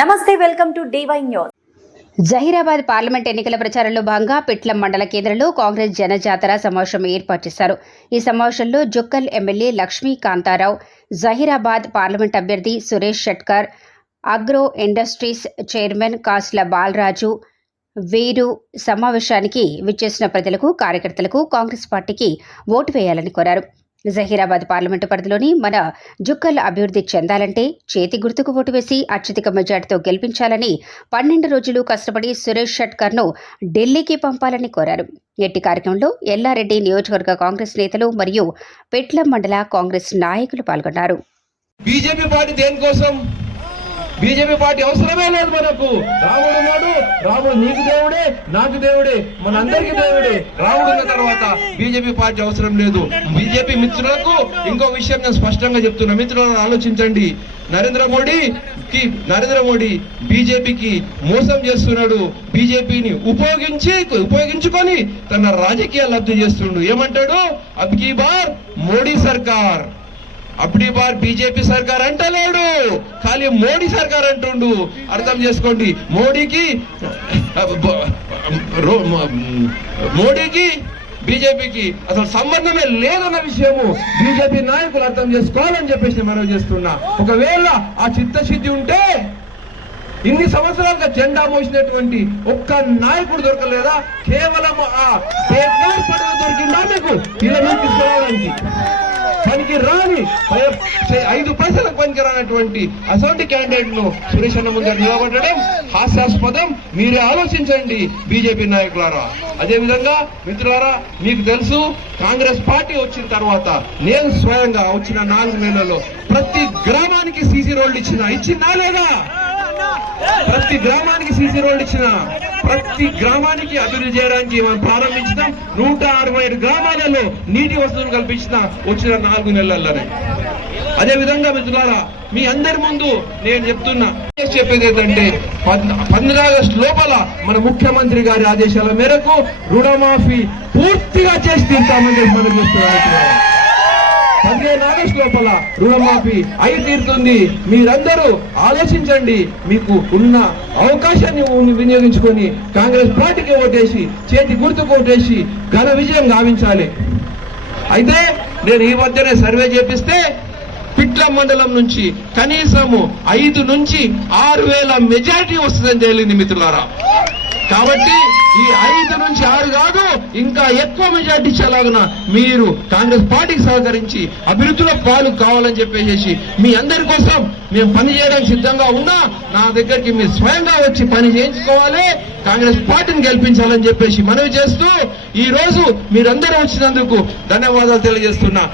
నమస్తే welcome to DY news. Zaheerabad parliament ఎన్నికల ప్రచారంలో భాగంగా పిట్లం మండల కేంద్రంలో కాంగ్రెస్ జనజాతర సమావేశం ఏర్పాటు చేశారు. ఈ సమావేశంలో జుక్కల్ ఎమ్మెల్యే లక్ష్మీ కాంతారావు జహీరాబాద్ పార్లమెంట్ అభ్యర్థి Suresh Shetkar agro industries chairman Kasula Balaraju వీరు సమావేశానికి విచ్చేసిన ప్రజలకు కార్యకర్తలకు కాంగ్రెస్ పార్టీకి ఓటు వేయాలని కోరారు. జహీరాబాద్ పార్లమెంటు పరిధిలోని మన జుక్కల్ అభివృద్ధి చెందాలంటే చేతి గుర్తుకు ఓటు వేసి అత్యధిక మెజార్టీతో గెలిపించాలని పన్నెండు రోజులు కష్టపడి సురేష్ షట్కర్ను ఢిల్లీకి పంపాలని కోరారు. ఎట్టి కార్యక్రమంలో ఎల్లారెడ్డి నియోజకవర్గ కాంగ్రెస్ నేతలు మరియు పెట్లం మండల కాంగ్రెస్ నాయకులు పాల్గొన్నారు. బీజేపీ పార్టీ దేనికోసం బీజేపీ పార్టీ అవసరమే లేదు మనకు. రాముడు ఉన్నాడు రాముడు నీకు దేవుడే నాకు దేవుడే మన అందరికి దేవుడే. రాముడు ఉన్న తర్వాత బీజేపీ పార్టీ అవసరం లేదు. బీజేపీ మిత్రులకు ఇంకో విషయం నేను స్పష్టంగా చెప్తున్నా. మిత్రులను ఆలోచించండి. నరేంద్ర మోడీకి నరేంద్ర మోడీ బీజేపీకి మోసం చేస్తున్నాడు. బీజేపీని ఉపయోగించి ఉపయోగించుకొని తన రాజకీయ లబ్ధి చేస్తుండు. ఏమంటాడు? అబ్కీ బార్ మోడీ సర్కార్. అప్పుడు బార్ బీజేపీ సర్కార్ అంటలేడు. ఖాళీ మోడీ సర్కార్ అంటుండు. అర్థం చేసుకోండి. మోడీకి మోడీకి బీజేపీకి అసలు సంబంధమే లేదన్న విషయము బీజేపీ నాయకులు అర్థం చేసుకోవాలని చెప్పేసి నేను మనవి చేస్తున్నా. ఒకవేళ ఆ చిత్తశుద్ధి ఉంటే ఇన్ని సంవత్సరాలుగా జెండా మోసినటువంటి ఒక్క నాయకుడు దొరకలేదా? కేవలం ఆ బేకార్ దొరికిందా మీకు? ఇలా మీకు పనికి రాని ఐదు పైసలకు పనికి రానటువంటి అసౌంటి క్యాండిడేట్ను సురేష్ అన్న ముందర నిలబడడం హాస్యాస్పదం. మీరే ఆలోచించండి బీజేపీ నాయకులారా. అదే విధంగా మిత్రులారా మీకు తెలుసు కాంగ్రెస్ పార్టీ వచ్చిన తర్వాత నేను స్వయంగా వచ్చిన నాలుగు నెలల్లో ప్రతి గ్రామానికి సీసీ రోడ్లు ఇచ్చిన. ఇచ్చిందా లేదా? ప్రతి గ్రామానికి సీసీ రోడ్లు ఇచ్చిన. ప్రతి గ్రామానికి అభివృద్ధి చేయడానికి మనం ప్రారంభించిన నూట అరవై ఐదు గ్రామాలలో నీటి వసతులు కల్పించిన వచ్చిన నాలుగు నెలల్లోనే. అదే విధంగా మిత్రులారా మీ అందరి ముందు నేను చెప్తున్నా చెప్పేది ఏంటంటే పంద్ర ఆగస్టు లోపల మన ముఖ్యమంత్రి గారి ఆదేశాల మేరకు రుణమాఫీ పూర్తిగా చేసి తీర్తామని చెప్పి మనం చేస్తున్నాం పదిహేను ఆగస్టు లోపల రుణమాఫీ అయి తీరుతుంది. మీరందరూ ఆలోచించండి. మీకు ఉన్న అవకాశాన్ని వినియోగించుకొని కాంగ్రెస్ పార్టీకి ఓటేసి చేతి గుర్తుకు ఓటేసి ఘన విజయం గావించాలి. అయితే నేను ఈ మధ్యనే సర్వే చేపిస్తే పిట్ల మండలం నుంచి కనీసము ఐదు నుంచి ఆరు వేల మెజారిటీ వస్తుందని తేలింది మిత్రులారా. కాబట్టి ఈ ఐదు నుంచి ఆరు కాదు ఇంకా ఎక్కువ మెజార్టీ ఇచ్చేలాగిన మీరు కాంగ్రెస్ పార్టీకి సహకరించి అభివృద్ధిలో పాలు కావాలని చెప్పేసి మీ అందరి కోసం మేము పని చేయడానికి సిద్ధంగా ఉన్నా నా దగ్గరికి మీరు స్వయంగా వచ్చి పని చేయించుకోవాలి. కాంగ్రెస్ పార్టీని గెలిపించాలని చెప్పేసి మనవి చేస్తూ ఈ రోజు మీరందరూ వచ్చినందుకు ధన్యవాదాలు తెలియజేస్తున్నా.